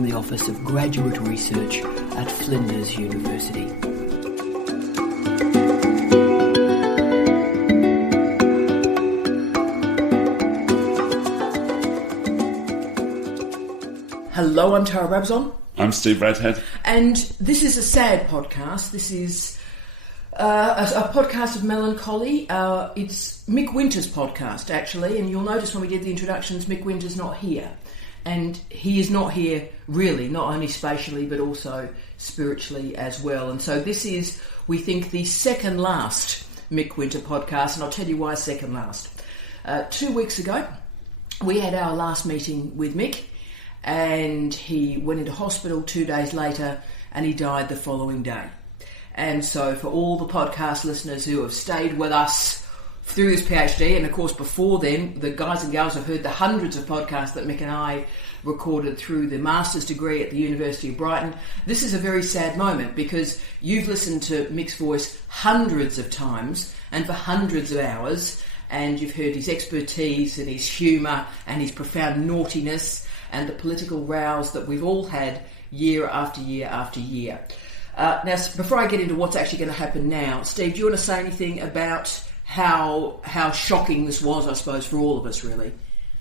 from the Office of Graduate Research at Flinders University. Hello, I'm Tara Brabazon. I'm Steve Redhead. And this is a sad podcast. This is a podcast of melancholy. It's Mick Winter's podcast, actually, and you'll notice when we did the introductions, Mick Winter's not here. And he is not here, really, not only spatially, but also spiritually as well. And so this is, we think, the second last Mick Winter podcast, and I'll tell you why second last. 2 weeks ago, we had our last meeting with Mick, and he went into hospital 2 days later, and he died the following day. And so for all the podcast listeners who have stayed with us through this PhD, and of course before then, the guys and gals have heard the hundreds of podcasts that Mick and I recorded through the master's degree at the University of Brighton. This is a very sad moment because you've listened to Mick's voice hundreds of times and for hundreds of hours, and you've heard his expertise and his humour and his profound naughtiness and the political rows that we've all had year after year after year. Now, before I get into what's actually going to happen now, Steve, do you want to say anything about how shocking this was, I suppose, for all of us, really?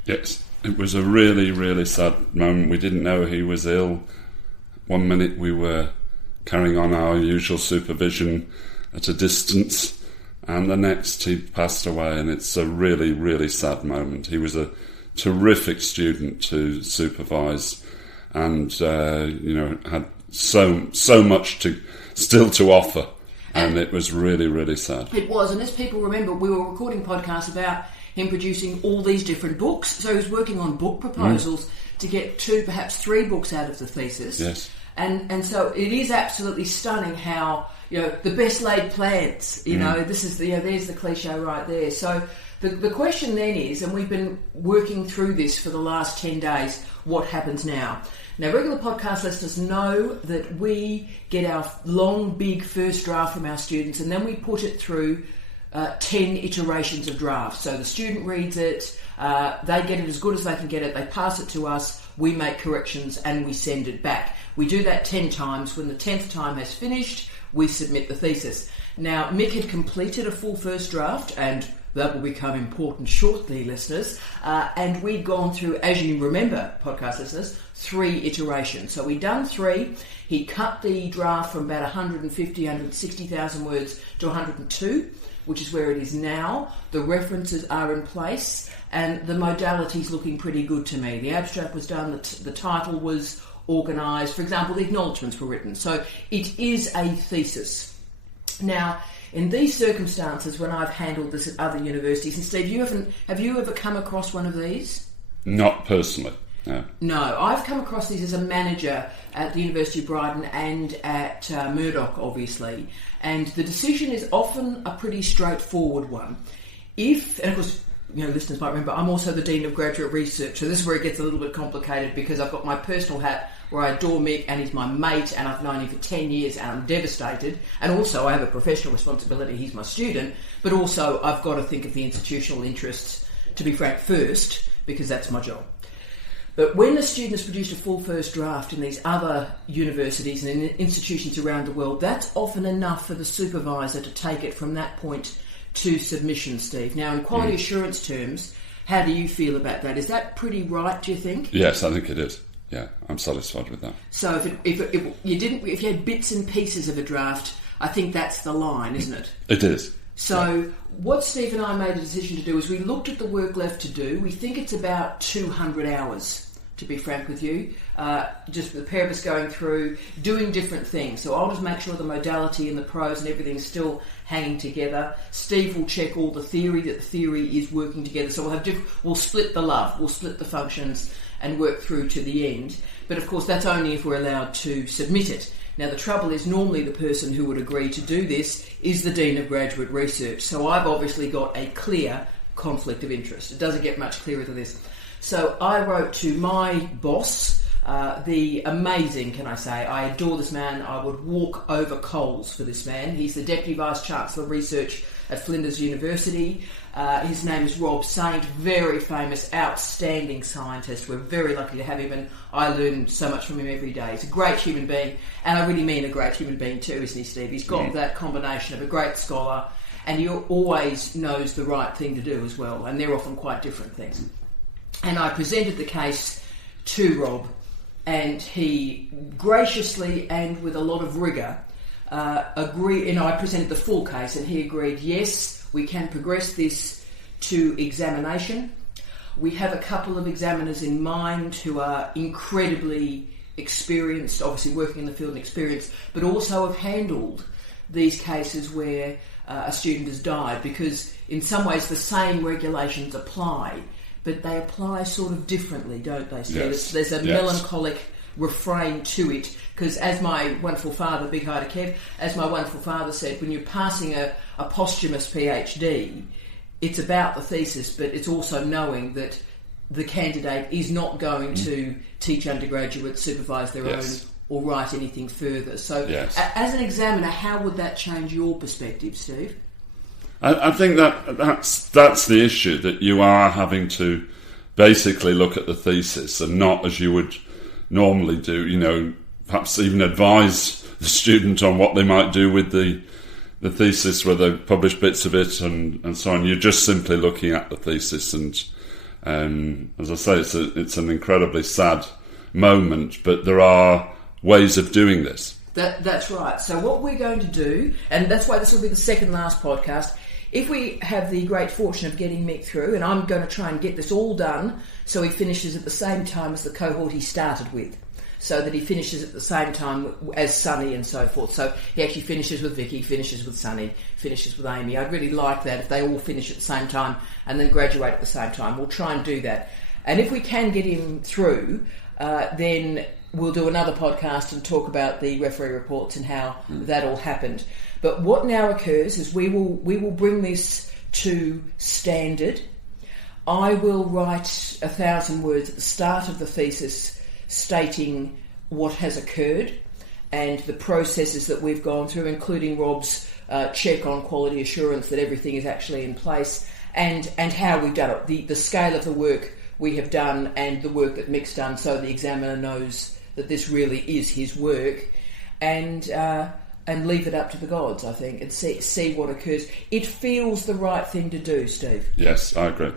Yes, it was a really, really sad moment. We didn't know he was ill. 1 minute we were carrying on our usual supervision at a distance, and the next he passed away, and it's a really, really sad moment. He was a terrific student to supervise, and had so much to offer. And it was really, really sad. It was, and as people remember, we were recording podcasts about him producing all these different books. So he was working on book proposals to get 2, perhaps 3 books out of the thesis. Yes. And so it is absolutely stunning how, the best laid plans, this is there's the cliche right there. So the question then is, and we've been working through this for the last 10 days, what happens now? Now, regular podcast listeners know that we get our long, big first draft from our students, and then we put it through 10 iterations of drafts. So the student reads it, they get it as good as they can get it, they pass it to us, we make corrections, and we send it back. We do that 10 times. When the 10th time has finished, we submit the thesis. Now, Mick had completed a full first draft, and that will become important shortly, listeners. And we'd gone through, as you remember, podcast listeners, 3 iterations. So we'd done 3. He cut the draft from about 160,000 words to 102, which is where it is now. The references are in place, and the modality's looking pretty good to me. The abstract was done, the title was organised. For example, the acknowledgements were written. So it is a thesis. Now, in these circumstances, when I've handled this at other universities, and Steve, have you ever come across one of these? Not personally, no. No, I've come across these as a manager at the University of Brighton and at Murdoch, obviously, and the decision is often a pretty straightforward one. And of course, listeners might remember, I'm also the Dean of Graduate Research, so this is where it gets a little bit complicated because I've got my personal hat where I adore Mick and he's my mate and I've known him for 10 years and I'm devastated, and also I have a professional responsibility, he's my student, but also I've got to think of the institutional interests, to be frank, first, because that's my job. But when a student has produced a full first draft in these other universities and in institutions around the world, that's often enough for the supervisor to take it from that point to submission, Steve. Now, in quality assurance terms, how do you feel about that? Is that pretty right, do you think? Yes, I think it is. Yeah, I'm satisfied with that. So if you had bits and pieces of a draft, I think that's the line, isn't it? It is. So what Steve and I made a decision to do is we looked at the work left to do. We think it's about 200 hours, to be frank with you. Just the pair of us going through, doing different things. So I'll just make sure the modality and the prose and everything's still hanging together. Steve will check all the theory, that the theory is working together. So we'll split the love, we'll split the functions and work through to the end. But of course that's only if we're allowed to submit it. Now the trouble is normally the person who would agree to do this is the Dean of Graduate Research. So I've obviously got a clear conflict of interest. It doesn't get much clearer than this. So I wrote to my boss, the amazing, can I say, I adore this man. I would walk over coals for this man. He's the Deputy Vice-Chancellor of Research at Flinders University. His name is Rob Saint, very famous, outstanding scientist. We're very lucky to have him, and I learn so much from him every day. He's a great human being, and I really mean a great human being too, isn't he, Steve? He's got that combination of a great scholar, and he always knows the right thing to do as well, and they're often quite different things. And I presented the case to Rob, and he graciously and with a lot of rigour agreed. You know, I presented the full case, and he agreed, yes, we can progress this to examination. We have a couple of examiners in mind who are incredibly experienced, obviously working in the field and experienced, but also have handled these cases where a student has died, because in some ways the same regulations apply, but they apply sort of differently, don't they? So yes. There's a melancholic refrain to it, because as my wonderful father, Big Hi to Kev, as my wonderful father said, when you're passing a posthumous PhD, it's about the thesis, but it's also knowing that the candidate is not going to teach undergraduates, supervise their own, or write anything further. So as an examiner, how would that change your perspective, Steve? I think that's the issue, that you are having to basically look at the thesis and not as you would normally do, you know, perhaps even advise the student on what they might do with the thesis, where they publish bits of it and so on. You're just simply looking at the thesis, and as I say, it's an incredibly sad moment, but there are ways of doing this. That's right. So what we're going to do, and that's why this will be the second last podcast, if we have the great fortune of getting Mick through, and I'm going to try and get this all done so he finishes at the same time as the cohort he started with, so that he finishes at the same time as Sunny and so forth. So he actually finishes with Vicky, finishes with Sunny, finishes with Amy. I'd really like that if they all finish at the same time and then graduate at the same time. We'll try and do that. And if we can get him through, then we'll do another podcast and talk about the referee reports and how that all happened. But what now occurs is we will bring this to standard. I will write 1,000 words at the start of the thesis stating what has occurred and the processes that we've gone through, including Rob's check on quality assurance that everything is actually in place, and how we've done it, the scale of the work we have done and the work that Mick's done, so the examiner knows that this really is his work, and leave it up to the gods, I think, and see what occurs. It feels the right thing to do, Steve. Yes, I agree.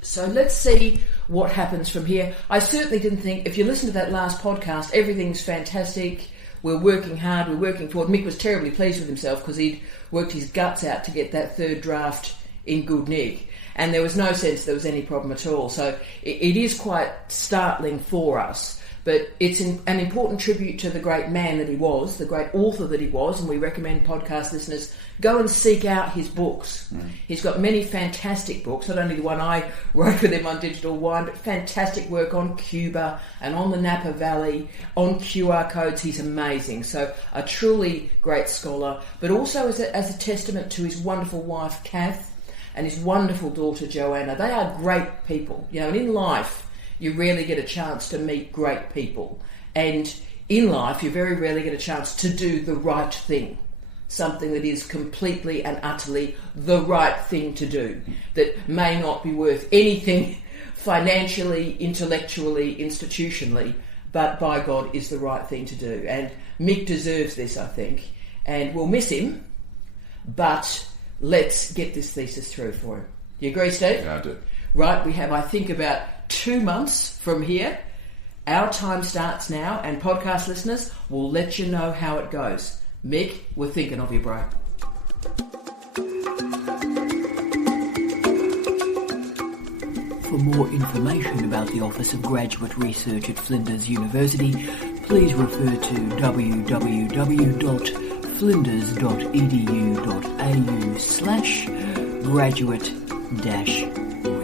So let's see what happens from here. I certainly didn't think, if you listen to that last podcast, everything's fantastic, we're working hard, we're working forward. Mick was terribly pleased with himself because he'd worked his guts out to get that third draft in good nick, and there was no sense there was any problem at all. So it is quite startling for us. But it's an important tribute to the great man that he was, the great author that he was, and we recommend podcast listeners go and seek out his books. He's got many fantastic books, not only the one I wrote with him on Digital Wine, but fantastic work on Cuba and on the Napa Valley, on QR codes. He's amazing. So a truly great scholar, but also as a testament to his wonderful wife, Kath, and his wonderful daughter, Joanna. They are great people. You know, and in life, you rarely get a chance to meet great people. And in life, you very rarely get a chance to do the right thing. Something that is completely and utterly the right thing to do. That may not be worth anything financially, intellectually, institutionally, but by God is the right thing to do. And Mick deserves this, I think. And we'll miss him, but let's get this thesis through for him. You agree, Steve? Yeah, I do. Right, we have, I think, about 2 months from here. Our time starts now, and podcast listeners will let you know how it goes. Mick, we're thinking of you, bro. For more information about the Office of Graduate Research at Flinders University, please refer to www.flinders.edu.au/graduate-research.